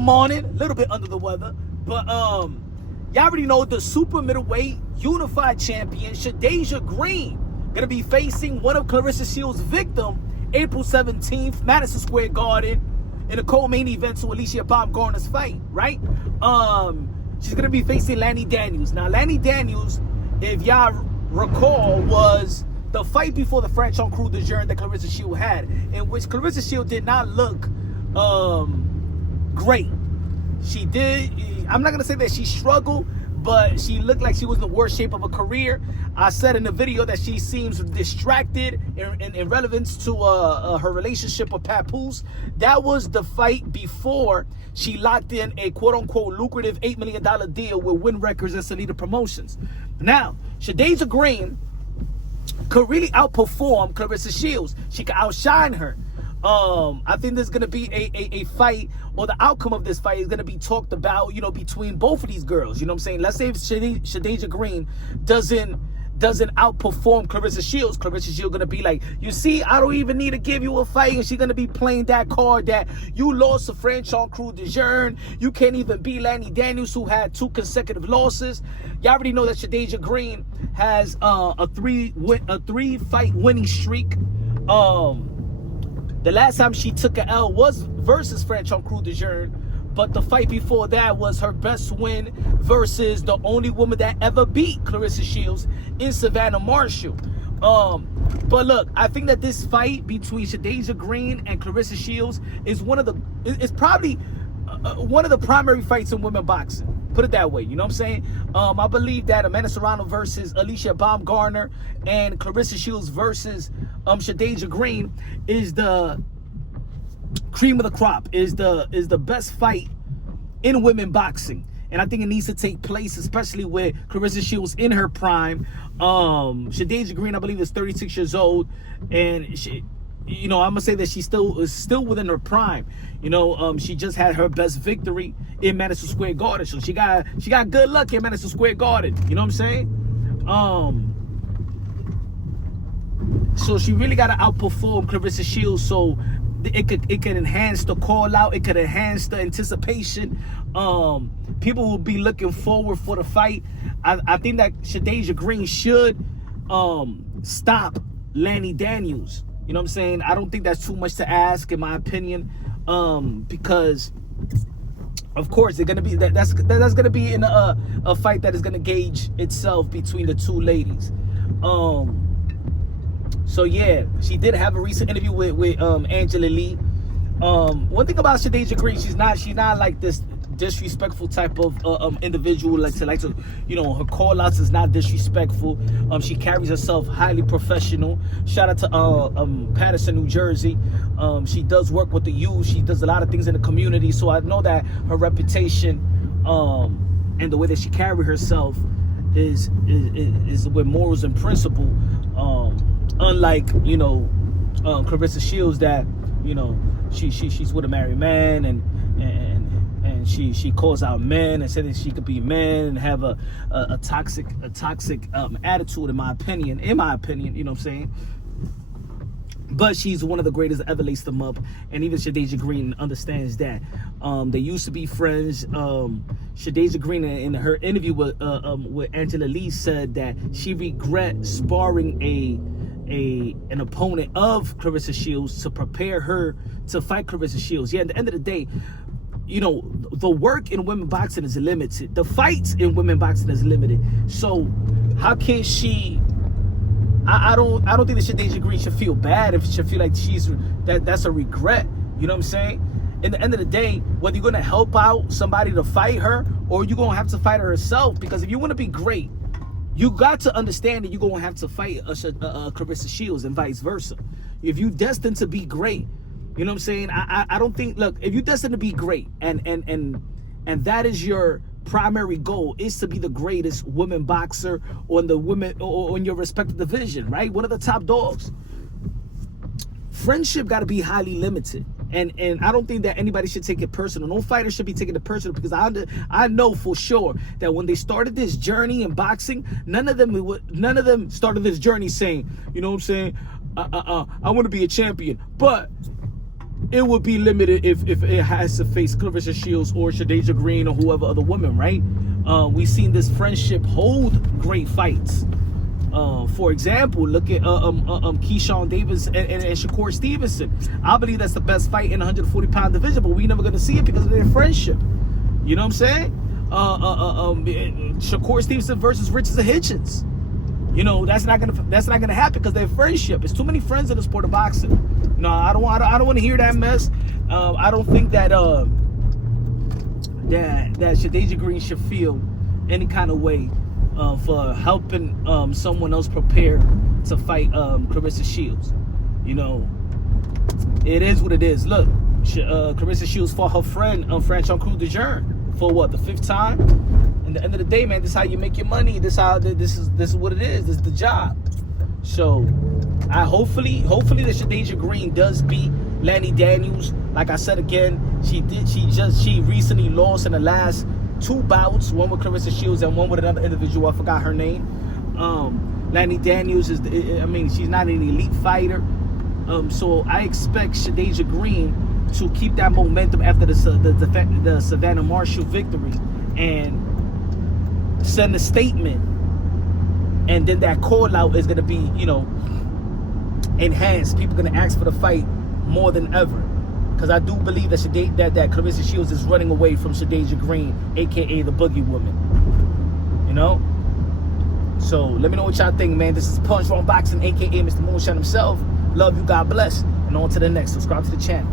morning. A little bit under the weather. But y'all already know the super middleweight unified champion, Shadasia Green, gonna be facing one of Claressa Shields' victim, April 17th, Madison Square Garden, in a co-main event to Alicia Baumgartner's fight, right? She's gonna be facing Lani Daniels. Now, Lani Daniels, if y'all recall, was the fight before the French on Crew de Jour that Claressa Shields had, in which Claressa Shields did not look great. She did, I'm not gonna say that she struggled, but she looked like she was in the worst shape of her career. I said in the video that she seems distracted in relevance to her relationship with Papoose. That was the fight before she locked in a quote-unquote lucrative $8 million deal with Win Records and Salida Promotions. Now, Shadasia Green could really outperform Claressa Shields. She could outshine her. I think there's going to be a fight, or the outcome of this fight is going to be talked about, you know, between both of these girls. You know what I'm saying? Let's say if Shadasia Green doesn't outperform Claressa Shields going to be like, you see, I don't even need to give you a fight. And she's going to be playing that card that you lost to French on Crew de Jour. You can't even beat Lani Daniels, who had 2 consecutive losses. Y'all already know that Shadasia Green has a three fight winning streak. The last time she took an L was versus French on Crew de Jour, but the fight before that was her best win versus the only woman that ever beat Claressa Shields in Savannah Marshall. But look, I think that this fight between Shadasia Green and Claressa Shields is probably one of the primary fights in women boxing. Put it that way, you know what I'm saying? I believe that Amanda Serrano versus Alicia Baumgartner and Claressa Shields versus Shadasia Green is the cream of the crop, is the best fight in women boxing. And I think it needs to take place, especially with Claressa Shields in her prime. Shadasia Green, I believe, is 36 years old, and she, you know, I'm gonna say that she is still within her prime. You know, she just had her best victory in Madison Square Garden, so she got good luck in Madison Square Garden. You know what I'm saying? So she really got to outperform Claressa Shields, so it could enhance the call out, it could enhance the anticipation. People will be looking forward for the fight. I think that Shadasia Green should stop Lani Daniels. You know what I'm saying? I don't think that's too much to ask, in my opinion, because of course they're gonna be that's gonna be in a fight that is gonna gauge itself between the two ladies. So yeah, she did have a recent interview with Angela Lee. One thing about Shadasia Green, she's not like this disrespectful type of individual, like to, you know, her call outs is not disrespectful. She carries herself highly professional. Shout out to Patterson, New Jersey. She does work with the youth. She does a lot of things in the community, so I know that her reputation and the way that she carries herself is with morals and principle, unlike, you know, Claressa Shields, that, you know, she's with a married man, and she calls out men and said that she could be men and have a toxic attitude, in my opinion, you know what I'm saying? But she's one of the greatest ever laced them up, and even Shadasia Green understands that. They used to be friends. Shadasia Green, in her interview with Angela Lee, said that she regrets sparring an opponent of Claressa Shields to prepare her to fight Claressa Shields. Yeah, at the end of the day, you know, the work in women boxing is limited. The fights in women boxing is limited. So how can she? I don't think that Shadasia Green should feel bad if she feel like that's a regret. You know what I'm saying? In the end of the day, whether you're gonna help out somebody to fight her, or you're gonna have to fight her herself, because if you want to be great, you got to understand that you're gonna have to fight Claressa Shields, and vice versa. If you destined to be great, you know what I'm saying? I don't think, look, if you're destined to be great, and that is your primary goal, is to be the greatest women boxer on the women or in your respective division, right? One of the top dogs. Friendship got to be highly limited, and I don't think that anybody should take it personal. No fighter should be taking it personal, because I know for sure that when they started this journey in boxing, none of them started this journey saying, you know what I'm saying, I want to be a champion, but it would be limited if it has to face Claressa Shields or Shadasia Green or whoever other woman, right? We've seen this friendship hold great fights. For example, look at Keyshawn Davis and Shakur Stevenson. I believe that's the best fight in the 140-pound division, but we're never gonna see it because of their friendship. You know what I'm saying? Shakur Stevenson versus Richardson Hitchens. You know, that's not gonna happen because their friendship. There's too many friends in the sport of boxing. No, I don't want to hear that mess. I don't think that that Shadasia Green should feel any kind of way for helping someone else prepare to fight Claressa Shields. You know, it is what it is. Look, Claressa Shields fought her friend Franchon Cruz de Jean for what, the 5th time? And at the end of the day, man, this is how you make your money. This is what it is. This is the job. So I hopefully that Shadasia Green does beat Lani Daniels. Like I said again, she recently lost in the last 2 bouts, one with Claressa Shields and one with another individual. I forgot her name. Lani Daniels she's not an elite fighter. So I expect Shadasia Green to keep that momentum after the Savannah Marshall victory and send a statement. And then that call out is going to be, you know, enhanced. People are going to ask for the fight more than ever. Because I do believe that Claressa Shields is running away from Shadasia Green, a.k.a. the Boogie Woman. You know? So, let me know what y'all think, man. This is Punch Wrong Boxing, a.k.a. Mr. Moonshine himself. Love you. God bless. And on to the next. Subscribe to the channel.